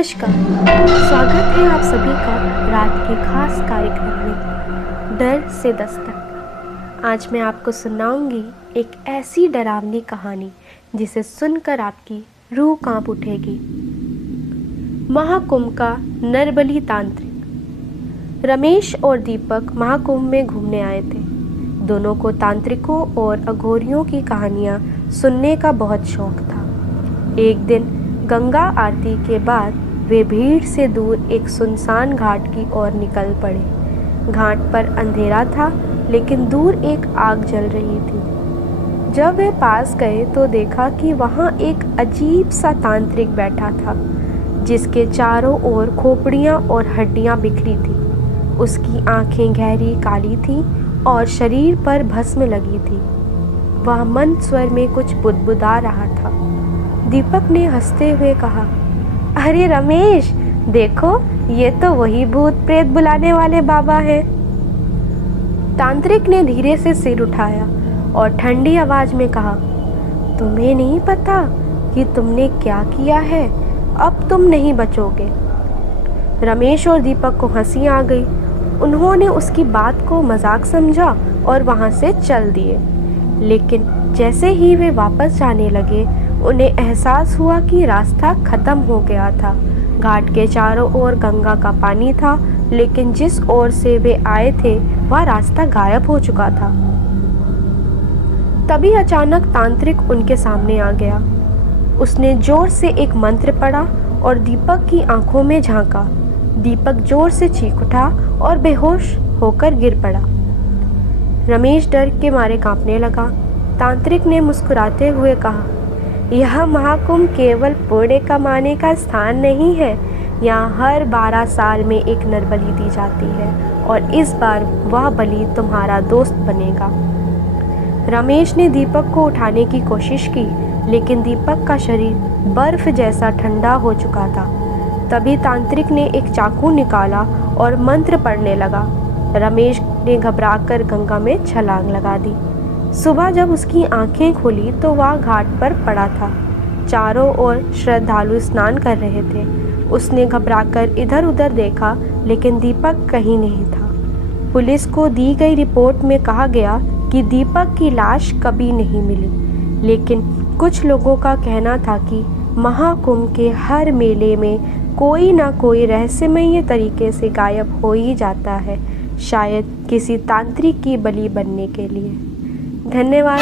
नमस्कार। स्वागत है आप सभी का रात के खास कार्यक्रम में डर से दस्तक। आज मैं आपको सुनाऊंगी एक ऐसी डरावनी कहानी जिसे सुनकर आपकी रूह कांप उठेगी। महाकुंभ का नरबली तांत्रिक। रमेश और दीपक महाकुंभ में घूमने आए थे। दोनों को तांत्रिकों और अघोरियों की कहानियां सुनने का बहुत शौक था। एक दिन गंगा आरती के बाद वे भीड़ से दूर एक सुनसान घाट की ओर निकल पड़े। घाट पर अंधेरा था, लेकिन दूर एक आग जल रही थी। जब वे पास गए तो देखा कि वहाँ एक अजीब सा तांत्रिक बैठा था, जिसके चारों ओर खोपड़ियाँ और हड्डियाँ बिखरी थी। उसकी आंखें गहरी काली थीं और शरीर पर भस्म लगी थी। वह मंद स्वर में कुछ बुदबुदा रहा था। दीपक ने हंसते हुए कहा, अरे रमेश, देखो, ये तो वही भूत प्रेत बुलाने वाले बाबा हैं। तांत्रिक ने धीरे से सिर उठाया और ठंडी आवाज में कहा, तुम्हें नहीं पता कि तुमने क्या किया है? अब तुम नहीं बचोगे। रमेश और दीपक को हंसी आ गई। उन्होंने उसकी बात को मजाक समझा और वहां से चल दिए। लेकिन जैसे ही वे वापस जाने लगे, उन्हें एहसास हुआ कि रास्ता खत्म हो गया था। घाट के चारों ओर गंगा का पानी था, लेकिन जिस ओर से वे आए थे वह रास्ता गायब हो चुका था। तभी अचानक तांत्रिक उनके सामने आ गया। उसने जोर से एक मंत्र पढ़ा और दीपक की आंखों में झांका। दीपक जोर से चीख उठा और बेहोश होकर गिर पड़ा। रमेश डर के मारे कांपने लगा। तांत्रिक ने मुस्कुराते हुए कहा, यह महाकुंभ केवल पुण्य कमाने का स्थान नहीं है। यहाँ हर 12 साल में एक नरबलि दी जाती है और इस बार वह बलि तुम्हारा दोस्त बनेगा। रमेश ने दीपक को उठाने की कोशिश की, लेकिन दीपक का शरीर बर्फ जैसा ठंडा हो चुका था। तभी तांत्रिक ने एक चाकू निकाला और मंत्र पढ़ने लगा। रमेश ने घबराकर गंगा में छलांग लगा दी। सुबह जब उसकी आंखें खुली तो वह घाट पर पड़ा था। चारों ओर श्रद्धालु स्नान कर रहे थे। उसने घबराकर इधर उधर देखा, लेकिन दीपक कहीं नहीं था। पुलिस को दी गई रिपोर्ट में कहा गया कि दीपक की लाश कभी नहीं मिली, लेकिन कुछ लोगों का कहना था कि महाकुंभ के हर मेले में कोई ना कोई रहस्यमय तरीके से गायब हो ही जाता है, शायद किसी तांत्रिक की बलि बनने के लिए। धन्यवाद।